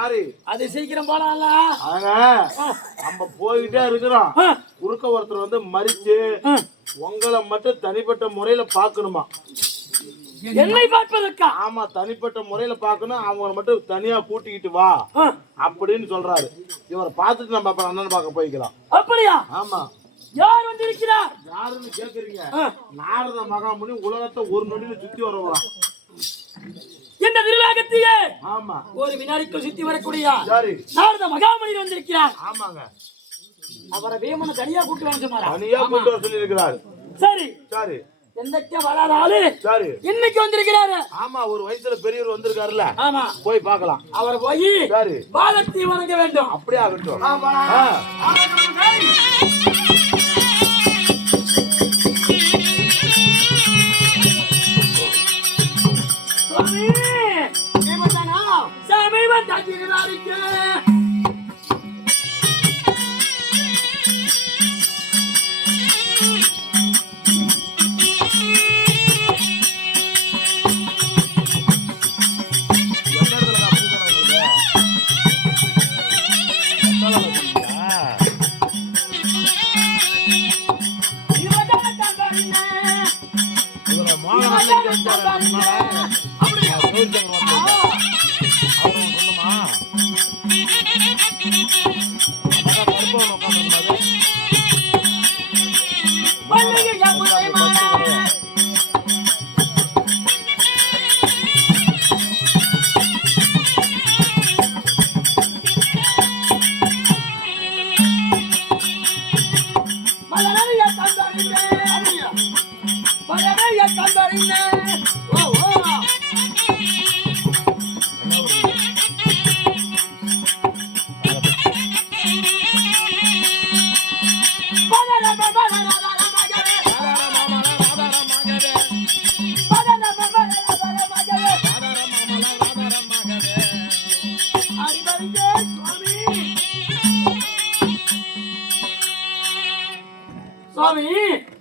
சரி அது சீக்கிரம் போலாம்ல. நம்ம போய்கிட்டே இருக்கிறோம். குறுக்க ஒருத்தர் வந்து மறிச்சு. உங்களை மட்டும் தனிப்பட்ட முறையில பார்க்கணுமா? என்னை பார்ப்பதற்கா? ஆமா தனிப்பட்ட முறையில பார்க்கணும். அவங்கள மட்டும் தனியா கூட்டிக்கிட்டு வா அப்படின்னு சொல்றாரு. இவரை பார்த்துட்டு நம்ம அப்புறம் அண்ணன் பார்க்க போய்க்கலாம். அப்படியா? ஆமா. யார் வந்திருக்கிறார்? யாருன்னு கேக்குறீங்க? நாரத மகாமுனி உலகத்தை ஒரு நொடியில சுத்தி வரலாம் இந்த திருநாகத்தையே ஆமா. ஒரு வினாடிக்குள் சுத்தி வரக்கூடிய நாரத மகாமணியர் வந்திருக்கிறார். ஆமாங்க. அவரை வேமன தனியா கூட்டு வாங்க சொன்னாரா? தனியா கூட்டு வர சொல்லி இருக்கிறாரு சரி. சரி எந்தக்க வராத ஆளு? சரி இன்னைக்கு வந்திருக்கிறாரு. ஆமா ஒரு வயசுல பெரியவர் வந்திருக்காருல்ல. ஆமா. போய் பார்க்கலாம். அவர் போய் சரி பாதத்தை வணங்க வேண்டும். அப்படியே ஆகட்டும். ஆமா.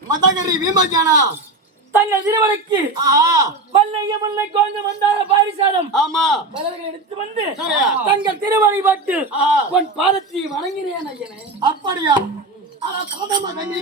மதகரி பீமஜானா தங்கள் திருவனுக்கு வல்லைய முல்லை கோந்து வந்தார பாரிசாதம் ஆமா. பலவர்கள் எடுத்து வந்து? தங்கள் திருவழிபாட்டு ஆ. உன் பாதத்தை வணங்கினேன் ஐயனே. அப்படியா? அட பதம தங்கி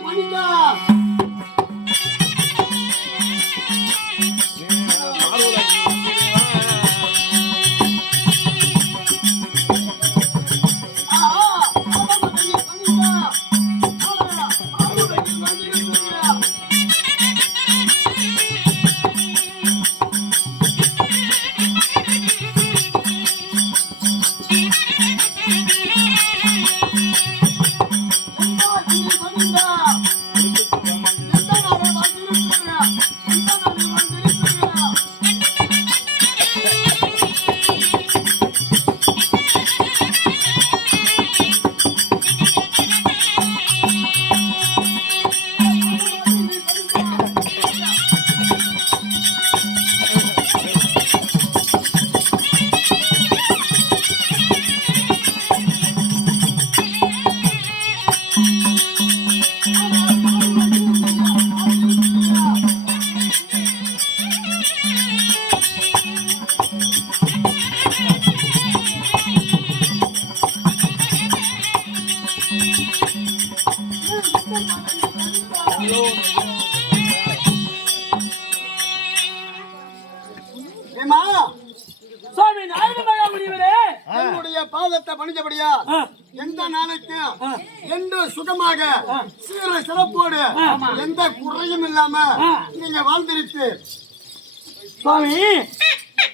சுவாமி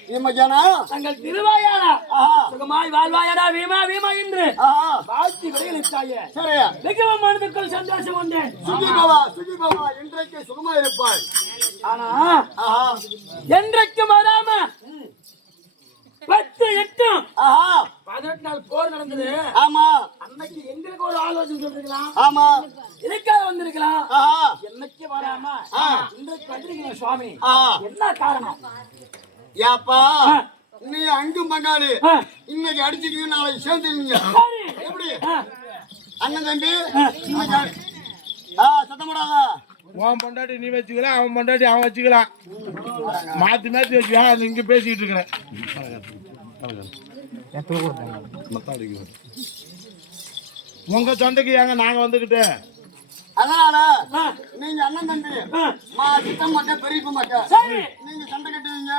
பீமஜானா தங்கள் திருவாயாரா? சுகமாய் வாழ்வாயடா வீமா வீமா என்று வாழ்த்தி விடையளித்தாயே. சரியா மிகவும் மனதுக்குள் சந்தோஷம் வந்தேன் சுகி பவா சுகி பவா இன்றைக்கு சுகமா இருப்பாய் ஆனா என்றைக்கும் வராம பத்து எட்டும். ஆஹா. பதினெட்டு நாள் போர் நடந்தது. ஆமா. அன்னைக்கு எங்களுக்கு ஒரு ஆலோசனை சொல்லிருக்கலாம் ஆமா. இதுக்காக வந்திருக்கலாம் ஆஹா. என்னைக்கு வராம ஆ. இன்றைக்கு வந்திருக்கீங்க சுவாமி. என்ன காரணம்? ஏப்பா. நீ அங்கும் பங்காளி ஆ. இன்னைக்கு அடிச்சுக்கிட்டு நாளைக்கு சேர்ந்துருவீங்க. சரி. எப்படி. அண்ணன் தம்பி இன்னைக்கு ஆ சத்தமிடாத உன் பொண்டாட்டி நீ வச்சுக்கலாம் அவன் பொண்டாட்டி அவன் வச்சுக்கலாம் மாத்தி மாத்தி வச்சுக்கலாம் இங்க பேசிக்கிட்டு இருக்கிறேன். உங்க சண்டைக்கு ஏங்க நாங்க வந்துகிட்டு? அதனால ஆ, நீங்க அண்ணன் தம்பி. ஆ. மா சித்தம் மக்க பெரியப்ப சரி. நீங்க சண்டை கட்டுவீங்க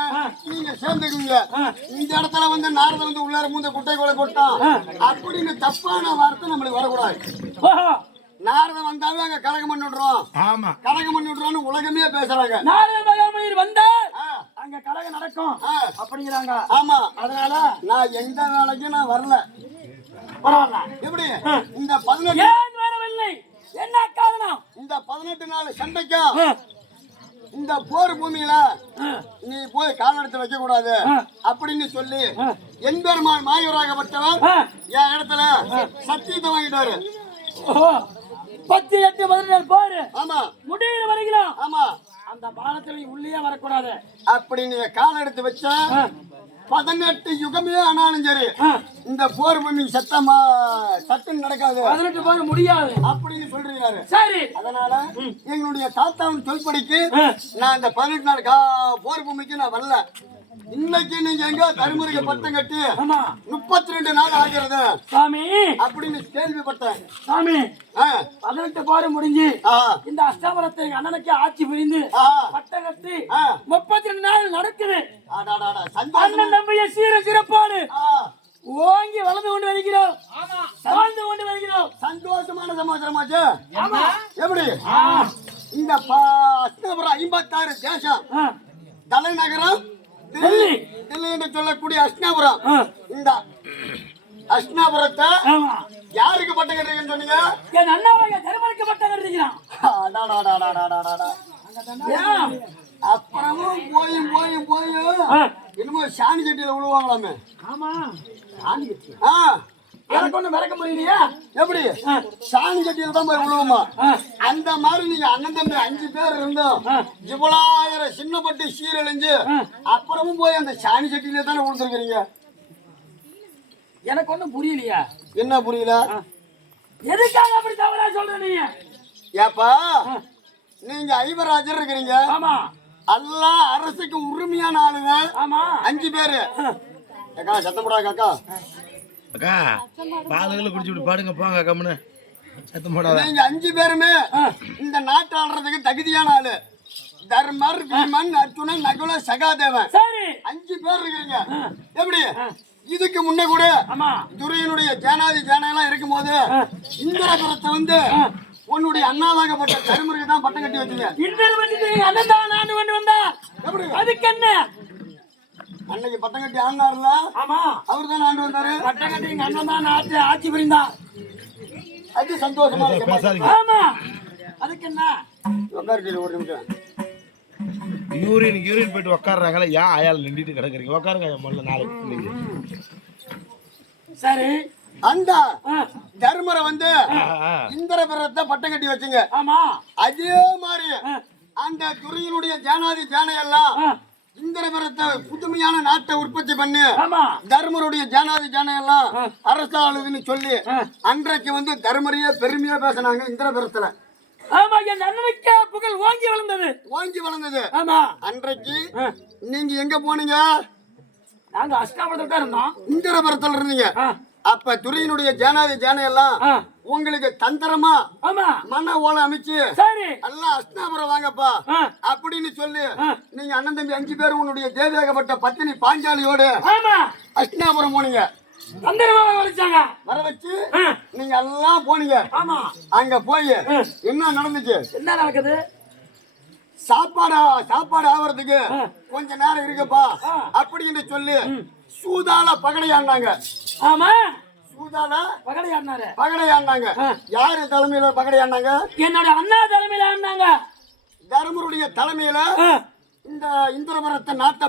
நீங்க சேர்ந்துக்குவீங்க. இந்த இடத்துல வந்து நாரத வந்து உள்ளார மூந்த குட்டை கொலை கொட்டான் அப்படின்னு தப்பான வார்த்தை நம்மளுக்கு வரக்கூடாது. ஓஹோ. நாரத வந்தாவே அங்க கலகம் பண்ணி விடுறோம் ஆமா. கலகம் பண்ணி விடுறோம்னு உலகமே பேசுறாங்க. நாரத வந்தால் அங்க கலகம் நடக்கும். அப்படிங்கிறாங்க. ஆமா. அதனால நான் எந்த நாளைக்கும் நான் வரல. பரவாயில்ல. எப்படி? இந்த பதினெட்டு வரவில்லை? என்ன காரணம்? இந்த பதினெட்டு நாள் சண்டைக்கும் இந்த போர் பூமியில நீ போய் கால் எடுத்து வைக்க கூடாது. அப்படின்னு சொல்லி எம்பெருமான் மாயூராகப்பட்டவர் ஆ. என் இடத்துல சத்தியத்தை வாங்கிட்டாரு. பத்து எட்டு பதினேழு போரு. ஆமா. முடியிற வரைக்கும் ஆமா. அந்த பாலத்துல நீ உள்ளே வரக்கூடாது. அப்படி நீங்க கால் எடுத்து வச்ச பதினெட்டு யுகமே ஆனாலும் சரி இந்த போர் பூமி சத்தமா சத்தம் நடக்காது. பதினெட்டு போர் முடியாது. அப்படின்னு சொல்றீங்க. சரி. அதனால எங்களுடைய தாத்தாவின் சொல்படிக்கு. நான் இந்த பதினெட்டு நாள் போர் பூமிக்கு நான் வரல. இன்னைக்கு நீங்க எங்க தருமுறைக்கு பட்டம் கட்டி ஆமா. முப்பத்தி ரெண்டு நாள் ஆகிறது. சாமி. அப்படின்னு கேள்விப்பட்டேன். சாமி. பதினெட்டு போர் முடிஞ்சு இந்த அஷ்டாமரத்தை எங்க அண்ணனுக்கு ஆட்சி பிரிந்து. பட்டம் கட்டி. முப்பத்தி ரெண்டு நாள் நடக்குது. அண்ணன் தம்பிய சீர சிறப்பாடு. ஓங்கி வளர்ந்து கொண்டு வருகிறோம். வாழ்ந்து கொண்டு வருகிறோம். சந்தோஷமான சமாச்சாரமாச்சு? ஆமா. எப்படி? இந்த அஷ்டபுரம் ஐம்பத்தாறு தேசம். தலைநகரம் டெல்லி. தில்லி என்று சொல்லக்கூடிய அஷ்டாபுரம் ஆ, இந்த அஷ்டாபுரத்தை ஆமா. யாருக்கு பட்டம் கட்டுறீங்கன்னு சொன்னீங்க? என் அண்ணாவைய தருமனுக்கு பட்டம். ஏன்? அப்புறமும் போயும் போயும் ஆ, என்னமோ சாணி சட்டியில விழுவாங்களாமே. ஆமா. ஆ. எனக்கு ஒண்ணு மிரக்க முடியலையா. எப்படி? சாணி சட்டியில தான் போய் விழுவுமா? அந்த மாதிரி நீங்க அண்ணன் தம்பி அஞ்சு பேர் இருந்தோம். இவ்வளாயிரம் சின்னப்பட்டு சீரழிஞ்சு அப்புறமும் போய் அந்த சாணி சட்டியில தானே விழுந்துருக்கிறீங்க? எனக்கு ஒண்ணும் புரியலையா. என்ன புரியல? எதுக்காக அப்படி தவறா சொல்ற நீ ஏப்பா நீங்க ஐவராஜர் இருக்கிறீங்க. ஆமா. எல்லா அரசுக்கு உரிமையான ஆளுங்க. ஆமா. அஞ்சு பேரு. அக்கா சத்தம் போடாத அக்கா அக்கா பாலுகளை குடிச்சு விட்டு பாடுங்க போங்க கம்முன்னு சத்தம் போடாத. நீங்க அஞ்சு பேருமே இந்த நாட்டை ஆள்றதுக்கு தகுதியான ஆளு. தர்மர் பீமன் அர்ஜுனன் நகுல சகாதேவன். சரி. அஞ்சு பேர் இருக்கிறீங்க. எப்படி? இதுக்கு முன்ன கூட ஆமா. துரையனுடைய ஜேனாதி ஜேனையெல்லாம் இருக்கும்போது இந்திரபுரத்தை வந்து உன்னுடைய அண்ணாவாகப்பட்ட தருமுறைக்கு தான் பட்டம் கட்டி வச்சீங்க. வந்து அண்ணன் தான் நான் கொண்டு வந்தா எப்படி? அதுக்கு என்ன? அன்னைக்கு பட்டம் கட்டி ஆனார்ல ஆமா. அவர் தான் ஆண்டு வந்தாரு. பட்டம் கட்டி எங்க அண்ணன் தான் ஆட்சி ஆட்சி புரிந்தா அது சந்தோஷமா இருக்கு. ஆமா. அதுக்கு என்ன? உட்காருச்சு ஒரு நிமிஷம். யூரின் யூரின் போயிட்டு உட்காடுறாங்களே ஏன் ஆயால் நின்றுட்டு கிடக்குறீங்க? உட்காருங்க முதல்ல நாளைக்கு. சரி. அந்த தர்மரை வந்து ஆ. இந்திரபுரத்தை பட்டம் கட்டி வச்சீங்க. ஆமா. அதே மாதிரி அந்த துறையினுடைய ஜானாதி ஜானையெல்லாம் ஆ, இந்திரபுரத்தை புதுமையான நாட்டை உற்பத்தி பண்ணி. தர்மருடைய ஜானாதி ஜானையெல்லாம் அரசாளுதுன்னு சொல்லி. அன்றைக்கு வந்து தர்மரையே பெருமையா பேசினாங்க இந்திரபுரத்துல. ஆமா என் அண்ணனுக்கு புகழ் ஓங்கி வளர்ந்தது. ஓங்கி வளர்ந்தது. ஆமா. அன்றைக்கு நீங்க எங்க போனீங்க? நாங்க அஷ்டாபுரத்துல தான் இருந்தோம். இந்திரபுரத்துல இருந்தீங்க. அப்ப துறையினுடைய ஜானாதி ஜானையெல்லாம் உங்களுக்கு தந்திரமா? ஆமா. மன ஓலை அமைச்சு சரி. எல்லாம் அஸ்தாபுரம் வாங்கப்பா. அப்படின்னு சொல்லி. நீங்க அண்ணன் தம்பி அஞ்சு பேர் உன்னுடைய தேவேகப்பட்ட பத்தினி பாஞ்சாலியோடு ஆமா. அஸ்தாபுரம் போனீங்க. வர வச்சு நீங்க எல்லாம் போனீங்க. அங்க போய் என்ன நடந்துச்சு? என்ன நடக்குது? சாப்பாடு சாப்பாடு ஆவறதுக்கு. கொஞ்ச நேரம் இருக்குப்பா. அப்படின்னு சொல்லி சூதால பகடையாண்டாங்க ஆமா. சூதால பகடையாடினாரு பகடையாண்டாங்க. யாரு தலைமையில பகடையாண்டாங்க என்னோட அண்ணா தலைமையில ஆடினாங்க. தர்மருடைய தலைமையில இந்த இந்திரபுரத்தை நாட்டை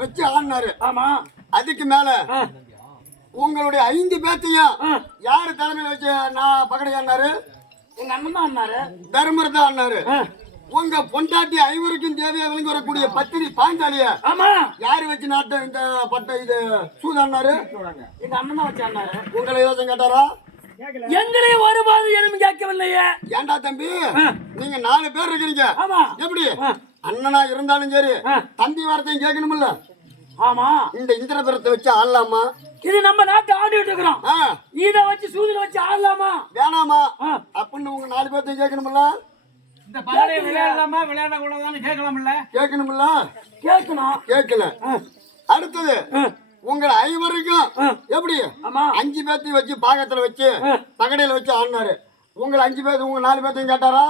வச்சு ஆடினாரு. ஆமா. அதுக்கு மேல உங்களுடைய ஐந்து பேத்தையும். யாரு தலைமையில வச்சு நான் பகடையாண்டாரு எங்க அண்ணன் தான் ஆடினாரு. தர்மர் தான் ஆடினாரு. ஆ, உங்க பொண்டாட்டி ஐவருக்கும் தேவையா விளங்கி வரக்கூடிய பத்தினி பாஞ்சாலிய? ஆமா. யாரு வச்சு நாட்டை இந்த பட்ட இது சூதாடினாரு? எங்க அண்ணன் தான் வச்சு ஆடினாரு உங்களை யோசனை கேட்டாரா? எங்களையும் ஒருபாடு எதுவும் கேட்கவில்லையே. ஏன்டா தம்பி? நீங்க நாலு பேர் இருக்கிறீங்க. ஆமா. எப்படி. அண்ணனா இருந்தாலும் சரி. தம்பி வார்த்தையும் கேட்கணும்ல. ஆமா. இந்த இந்திரபுரத்தை வச்சு ஆடலாமா? இது நம்ம நாட்டை ஆண்டுகிட்டு இருக்கிறோம். இத வச்சு சூதுல வச்சு ஆடலாமா? வேணாமா. அப்படின்னு உங்க நாலு பேர்த்தையும் கேட்கணும்ல. விளையாடலாமா? விளையாட கூடாதான்னு கேட்கலாம்ல. கேட்கணும்ல கேட்கணும். கேட்கல. அடுத்தது உங்களை ஐவருக்கும். எப்படி? ஆமா. அஞ்சு பேர்த்தையும் வச்சு பாகத்துல வச்சு. பகடையில வச்சு ஆடினாரு. உங்களை அஞ்சு பேர் உங்க நாலு பேர்த்தையும் கேட்டாரா?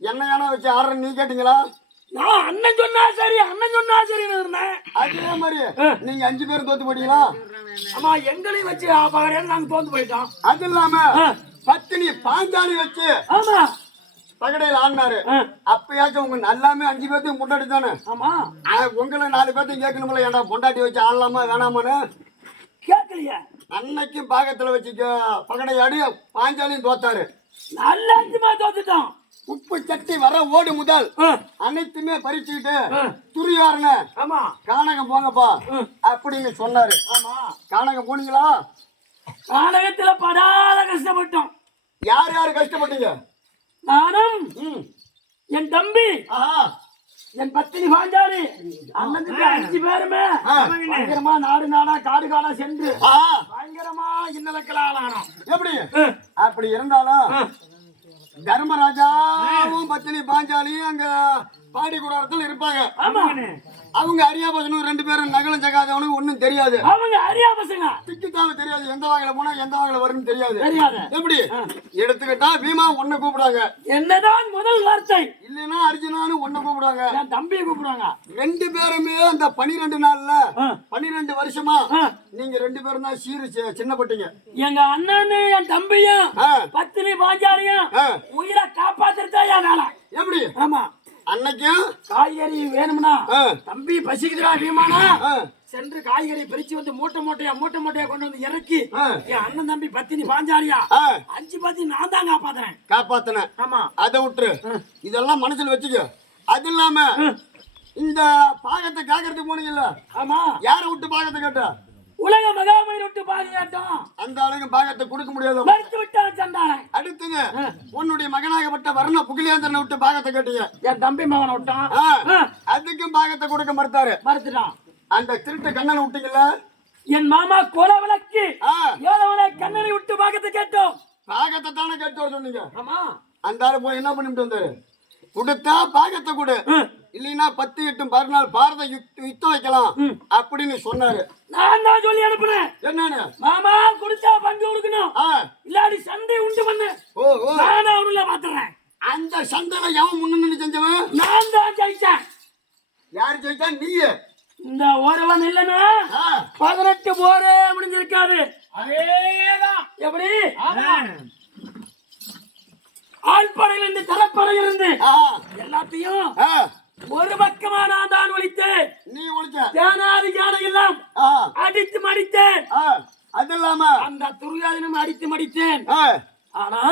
என்ன ஏனா வச்சு ஆடுறேன்னு நீ கேட்டீங்களா? நான் அண்ணன் சொன்னா சரி அண்ணன் சொன்னா சரின்னு இருந்தேன். அதே மாதிரி. நீங்க அஞ்சு பேரும் தோத்து போட்டீங்களா? ஆமா எங்களையும் வச்சு பகடையில நாங்க தோந்து போயிட்டோம். அது இல்லாம. பத்தினி பாஞ்சாலி வச்சு ஆமா. பகடையில ஆடினாரு. அப்பயாச்சும் உங்க நல்லாமே அஞ்சு பேர்த்தையும் முன்னாடி தானே ஆமா உங்களை நாலு பேர்த்தையும் கேட்கணும்ல ஏன்டா பொண்டாட்டி வச்சு ஆடலாமா வேணாமான்னு? கேட்கலையே. அன்னைக்கும் பாகத்துல வச்சு பகடையாடி பாஞ்சாலியும் தோத்தாரு. நல்ல அஞ்சுமா தோத்துட்டோம். உப்பு சட்டி வர ஓடு முதல். அனைத்துமே பறிச்சுக்கிட்டு. துரியாருன ஆமா. கானகம் போங்கப்பா. அப்படின்னு சொன்னாரு. ஆமா. கானகம் போனீங்களா? காலகத்துல படாத கஷ்டப்பட்டோம். யார் யாரு கஷ்டப்பட்டீங்க? நானும். என் தம்பி ஆஹா. என் பத்தினி பாஞ்சாலி அண்ணன் தம்பி அஞ்சு பேருமே. பயங்கரமா நாடு நாடா காடு காடா சென்று பயங்கரமா இன்னலக்கலானோம் எப்படி? அப்படி இருந்தாலும் தர்மராஜாவும் பத்தினி பாஞ்சாலியும் அங்க பாடி கூடாரத்தில் இருப்பாங்க அவங்க அரியாபசனும் ரெண்டு பேரும் நகலம் ஜகாதவனும் ஒண்ணும் தெரியாது. அவங்க அறியா பசங்க திக்குத்தாம தெரியாது. எந்த வகையில போனா எந்த வகையில வரும்னு தெரியாது. தெரியாது. எப்படி? எடுத்துக்கிட்டா பீமா ஒன்ன கூப்பிடுறாங்க. என்னதான் முதல் வார்த்தை. இல்லைன்னா அர்ஜுனான்னு ஒன்ன கூப்பிடுறாங்க. என் தம்பியை கூப்பிடுவாங்க ரெண்டு பேருமே அந்த பனிரெண்டு நாள்ல ஆ. பன்னிரெண்டு வருஷமா ஆ. நீங்க ரெண்டு பேரும் தான் சீரு சி- சின்னப்பட்டீங்க. எங்க அண்ணனு என் தம்பியும் ஆ. பத்தினி பாஞ்சாலியும் ஆ. உயிரை காப்பாத்துறதா எப்படி? ஆமா. அன்னைக்கும் காய்கறி வேணும்னா. தம்பி பசிக்குதுடா பீமானா சென்று காய்கறி பிரிச்சு வந்து மூட்டை மூட்டையா மூட்டை மூட்டையா கொண்டு வந்து இறக்கி. என் அண்ணன் தம்பி பத்தினி பாஞ்சாலியா? அஞ்சு பத்தி நான் தான் காப்பாத்துறேன். காப்பாத்தின ஆமா. அதை விட்டுரு. இதெல்லாம் மனசுல வச்சுக்க. அது இல்லாம இந்த பாகத்தை கேட்கறதுக்கு போனீங்கல்ல? ஆமா. யாரை விட்டு பாகத்தை கேட்ட? உலக மகாமயில் விட்டு பாதியாட்டம் அந்த ஆளுங்க பாகத்தை கொடுக்க முடியாது மறுத்து விட்டான் சண்டாளன் அடுத்துங்க உன்னுடைய மகனாகப்பட்ட வர்ண புகிலேந்திரனை விட்டு பாகத்தை கேட்டீங்க. என் தம்பி மகனை விட்டான். அதுக்கும் பாகத்தை கொடுக்க மறுத்தாரு. மறுத்துட்டான். அந்த திருட்டு கண்ணனை விட்டீங்கல்ல? என் மாமா கொலை விளக்கு ஏழவனை கண்ணனை விட்டு பாக்கத்தை கேட்டோம். பாகத்தை தானே கேட்டு வர சொன்னீங்க. ஆமா. அந்த ஆளு போய் என்ன பண்ணிட்டு வந்தாரு? கொடுத்தா பாகத்தை கொடு. இல்லைன்னா பத்து எட்டு மறுநாள் பாரத யுத்த- யுத்தம் வைக்கலாம் அப்படின்னு சொன்னாரு. நான் தான் சொல்லி அனுப்புனேன். என்னன்னு? மாமா கொடுத்தா பங்கு கொடுக்கணும். இல்லாடி சண்டை உண்டு பண்ணு. நானும் அவனுல பாத்துறேன் அந்த சண்டையில எவன் முன்ன செஞ்சவன்? நான் தான் ஜெயிச்சேன் யார் ஜெயிச்சா நீயே. இந்த ஒருவன் இல்லைன்னா பதினெட்டு போரே முடிஞ்சிருக்காது. அதேதான். எப்படி? ஆமா. ஆழ்படையில இருந்து தரப்படையில இருந்து ஆ, எல்லாத்தையும் ஒரு பக்கமா நான் தான் ஒழித்தேன். நீ ஒழிச்ச? யானை எல்லாம் அடித்து மடித்தேன். அது இல்லாம? அந்த துரியாதனும் அடித்து மடித்தேன். ஆனா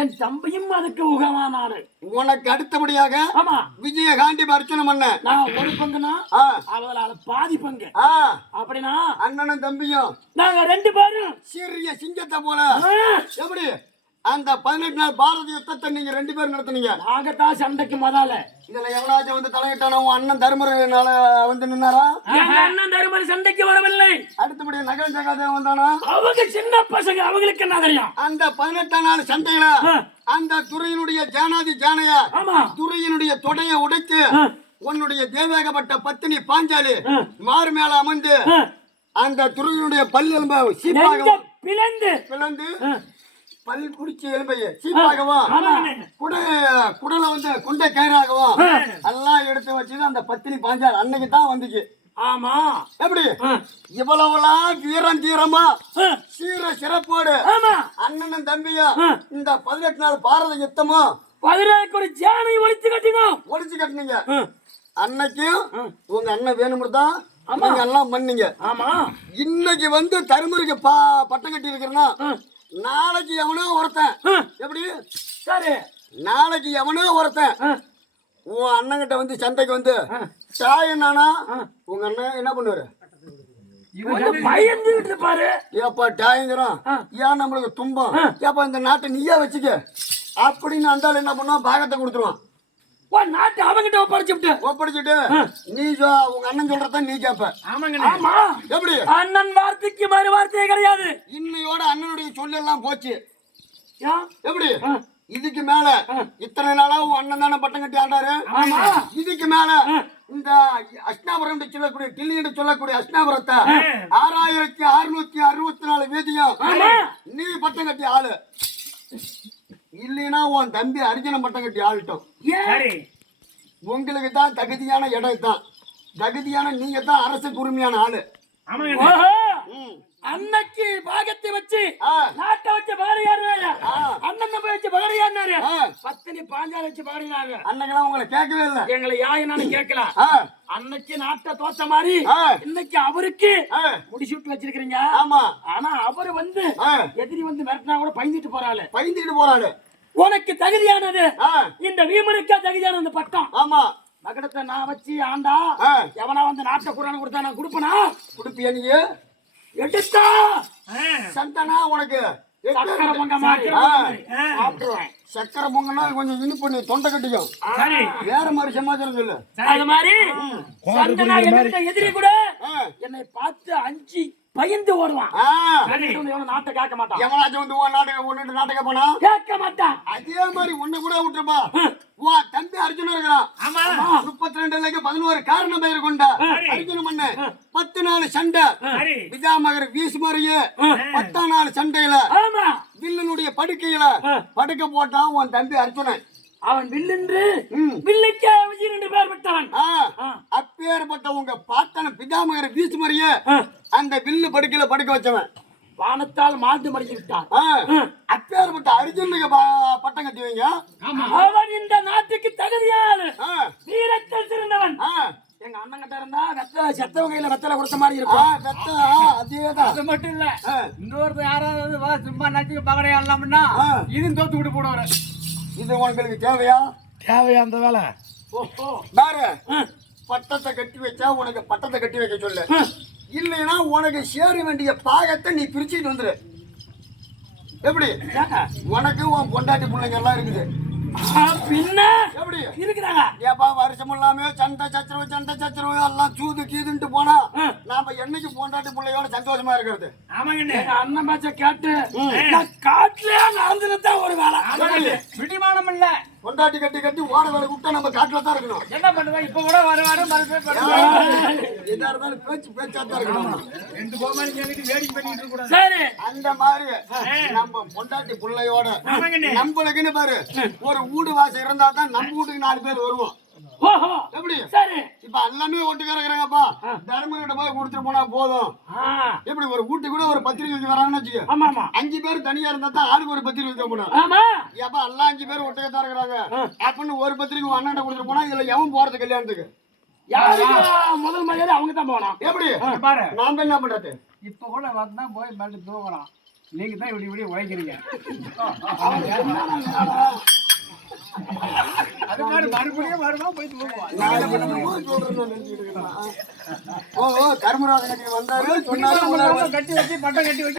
என் தம்பியும் அதுக்கு உகமானாரு உனக்கு அடுத்தபடியாக ஆமா. விஜயகாண்டி அர்ச்சனை பண்ண நான் ஒரு பங்குனா அவளால பாதி பங்கு. அப்படின்னா அண்ணனும் தம்பியும் நாங்க ரெண்டு பேரும் சிறிய சிங்கத்தை போல. எப்படி? அந்த பதினெட்டு நாள் பாரத யுத்தத்தை நீங்க ரெண்டு பேரும் நடத்துனீங்க. நாங்க தான் சண்டைக்கு முதல்ல. இதுல எவனாச்சும் வந்து தலையிட்டான? உன் அண்ணன் தருமுறையினால வந்து நின்னாரா? அண்ணன் தருமதி சண்டைக்கு வரவில்லை. அடுத்தபடி நகல் ஜகாதேவன் வந்தானா? அவங்க சின்ன பசங்க அவங்களுக்கு என்ன தெரியும்? அந்த பதினெட்டாம் நாள் சண்டையில அந்த துறையினுடைய ஜானாதி ஜானைய துறையினுடைய தொடையை உடைத்து உன்னுடைய தேவேகப்பட்ட பத்தினி பாஞ்சாலி. மாறு மேல அமர்ந்து. அந்த துறையினுடைய பல் எலும்ப நெஞ்ச சீப்பாகவும் பிளந்து. பிளந்து பல் குடிச்ச எலும்பைய சீப்பாகவும். குட குடல வந்து குண்டை கயிறாகவும் எல்லாம் எடுத்து வச்சது அந்த பத்தினி பாஞ்சாலி அன்னைக்கு தான் வந்துச்சு. ஆமா. எப்படி? இவ்வளவுலாம் வீரம் தீரமா? சீர சிறப்போடு. அண்ணனும் தம்பியும். இந்த பதினெட்டு நாள் பாரத யுத்தமும் பதினேழு ஒரு ஜானை ஒழித்து கட்டினோம். ஒழிச்சு கட்டினீங்க. அன்னைக்கும். உங்க அண்ணன் வேணும்னு தான். நீங்க எல்லாம் பண்ணீங்க. ஆமா. இன்னைக்கு வந்து தருமருக்கு பா பட்டம் கட்டி இருக்கிறனா நாளைக்கு எவனோ ஒருத்தன். எப்படி? சரி. நாளைக்கு எவனோ ஒருத்தன் உன் அண்ணங்கிட்ட வந்து சண்டைக்கு வந்து. தாய் என்னானா ஆ. உங்க அண்ணன் என்ன பண்ணுவாரு? பயந்துகிட்டு இருப்பாரு? ஏப்பா டாய்ங்கிறான். ஆ. ஏன் நம்மளுக்கு துன்பம். ஏப்பா இந்த நாட்டை நீயே வச்சுக்க. அப்படின்னு அந்த ஆள் என்ன பண்ணுவான்? பாகத்தை கொடுத்துருவான். உன் நாட்டை அவங்கிட்ட ஒப்படைச்சு விட்டு. ஒப்படைச்சிட்டு நீ உங்க அண்ணன் சொல்றத நீ கேப்ப. ஆமாங்கண்ணே. ஆமா. எப்படி? அண்ணன் வார்த்தைக்கு மறு வார்த்தையே கிடையாது. இன்னையோட அண்ணனுடைய சொல்லெல்லாம் போச்சு? எப்படி. இதுக்கு மேல இத்தனை நாளா உன் அண்ணன் தானே பட்டம் கட்டி ஆண்டாரு ஆமா. இதுக்கு மேல இந்த அஷ்டாபுரம் என்று சொல்லக்கூடிய டில்லி என்று சொல்லக்கூடிய அஷ்டாபுரத்தை ஆறாயிரத்தி அறுநூத்தி அறுபத்தி நாலு வீதியும். நீ பட்டம் கட்டி ஆளு. இல்லைன்னா உன் தம்பி அர்ஜுனன் பட்டம் கட்டி ஆளட்டும்? சரி. உங்களுக்கு தான் தகுதியான இடம் தான் தகுதியான நீங்க தான் அரசு உரிமையான ஆளு. அன்னைக்கு பாகத்தை வச்சு. நாட்டை வச்சு பகடியாரு ஆ. அண்ணன் போய் வச்சு பகடியாரு ஆ. பத்தினி பாஞ்சால வச்சு பகடினாரு அன்னைக்கெல்லாம் உங்களை கேட்கவே இல்லை. எங்களை யாயினானு கேட்கல. அன்னைக்கு நாட்டை தோத்த மாதிரி. இன்னைக்கு அவருக்கு முடிச்சுட்டு வச்சிருக்கீங்க ஆமா. ஆனா அவரு வந்து எதிரி வந்து மிரட்டினா கூட பயந்துட்டு போறாளு பயந்துக்கிட்டு போறாரு. உனக்கு தகுதியானது. ஆ, இந்த வீமனுக்கா தகுதியான இந்த பட்டம். ஆமா. மகடத்தை நான் வச்சு ஆண்டா ஆ. எவனா வந்து நாட்டை குரான கொடுத்தா நான் கொடுப்பனா? குடுப்பியா நீ? எடுத்தா. சந்தனா உனக்கு? சக்கரை பொங்கல்னா கொஞ்சம் இனிப்பு நீ தொண்டை கட்டிக்கும். சரி. வேற மாதிரி சமாச்சாரம் சொல்லு. அது மாதிரி. எதிரி கூட ஆ, என்னை பார்த்து அஞ்சு பயந்து ஓடுவான். நாட்டை கேட்க மாட்டான். எவனாச்சும் வந்து உன் நாட்டுக்கு ஒண்ணு நாட்டுக்கு போனா கேட்க மாட்டான். அதே மாதிரி உன்னை கூட விட்டுருப்பா. உன் தம்பி அர்ஜுனன் இருக்கிறான். ஆமா. முப்பத்தி ரெண்டு லட்சம் பதினோரு காரணம் பெயர் கொண்ட அர்ஜுன மண்ணு பத்து நாள் சண்டை. விஜாமகர் வீசு மாதிரியே பத்தாம் நாள் சண்டையில வில்லனுடைய படுக்கையில படுக்க போட்டான் உன் தம்பி அர்ஜுனன். அவன் வில்லென்று ம். வில்லுக்கே விஜய் ரெண்டு பேர் விட்டவன் ஆ, அப்பேற்பட்ட உங்க பாட்டன பிதாமகர் வீசு மாதிரியே அந்த வில்லு படுக்கையில படுக்க வச்சவன். வானத்தால் மாண்டு மடிச்சு விட்டான். ஆ, அப்பேற்பட்ட அர்ஜுனுக்கு ப- பட்டம் கட்டி வைங்க. அவன் இந்த நாட்டுக்கு தகுதியான ஆ, வீரத்தில் சிறந்தவன். ஆ, எங்க அண்ணன் கிட்ட இருந்தா வெத்தலை செத்தவங்க கையில வெத்தலை கொடுத்த மாதிரி இருக்கும் வெத்த, அதேதான். அது மட்டும் இல்ல ஆ, இன்னொருத்தர் யாராவது வா சும்மா நச்சுக்கு பகடையாடலாம்னா ஆ. இதுவும் தோத்து விட்டு போடுவாரு. இது உங்களுக்கு தேவையா? தேவையா அந்த வேலை? பாரு பட்டத்தை கட்டி வச்சா உனக்கு பட்டத்தை கட்டி வைக்க சொல்லு. இல்லைன்னா உனக்கு சேர வேண்டிய பாகத்தை நீ பிரிச்சுட்டு வந்துரு. எப்படி? உனக்கு உன் பொண்டாட்டி பிள்ளைங்க எல்லாம் இருக்குது. பின்ன? எப்படி? இருக்கிறாங்க. ஏப்பா வருஷம் இல்லாம சண்டை சச்சரவு சண்டை சச்சரவு எல்லாம் சூது கீதுன்ட்டு போனா நாம என்னைக்கு பொண்டாட்டி பிள்ளையோட சந்தோஷமா இருக்கிறது? எங்க அண்ணன் பேச்ச கேட்டு காட்டுலயே நடந்துதான் ஒரு வேலை? பிடிமானம் இல்ல. பொண்டாட்டி கட்டி கட்டி ஓட வேலை விட்டா நம்ம காட்டுல தான் இருக்கணும். என்ன பண்ணுவா? இப்ப கூட வருவாரு. எதா இருந்தாலும் பேச்சு பேச்சா தான் இருக்கணும். ரெண்டு கோமாளி கேட்டு வேடிக்கை பண்ணிட்டு இருக்க கூடாது. சரி. அந்த மாதிரி நம்ம பொண்டாட்டி பிள்ளையோட நம்மளுக்குன்னு பாரு ஒரு வீடு வாசம் இருந்தா தான் நம்ம வீட்டுக்கு நாலு பேர் வருவோம். ஓஹோ எப்படி? சரி. இப்ப எல்லாமே ஒட்டுக்கார இருக்கிறாங்கப்பா. தர்மர்கிட்ட போய் கொடுத்துட்டு போனா போதும். எப்படி ஒரு வீட்டுக்கு கூட ஒரு பத்திரிக்கை வைக்க வராங்கன்னு வச்சுக்க. ஆமா ஆமா. அஞ்சு பேர் தனியா இருந்தா தான் ஆளுக்கு ஒரு பத்திரிக்கை வைக்க போனோம் ஆமா. ஏப்பா எல்லாம் அஞ்சு பேர் ஒட்டுக்கா இருக்கிறாங்க. அப்படின்னு ஒரு பத்திரிக்கை அண்ணன் கொடுத்துட்டு போனா இதுல எவன் போறது கல்யாணத்துக்கு? யாருக்கு முதல் மரியாதை அவங்க தான் போனோம் எப்படி? பாரு. நாம என்ன பண்றது? இப்ப கூட வந்தா போய் மறுபடியும் தூங்குறான் நீங்க தான் இப்படி இப்படி உழைக்கிறீங்க. அது மாதிரி மறுபடியும் வருவான் போய் தூங்குவான். ஓ ஓ, தர்மராஜன் வந்தாரு கட்டி வச்சு பட்டம் கட்டி வச்சு.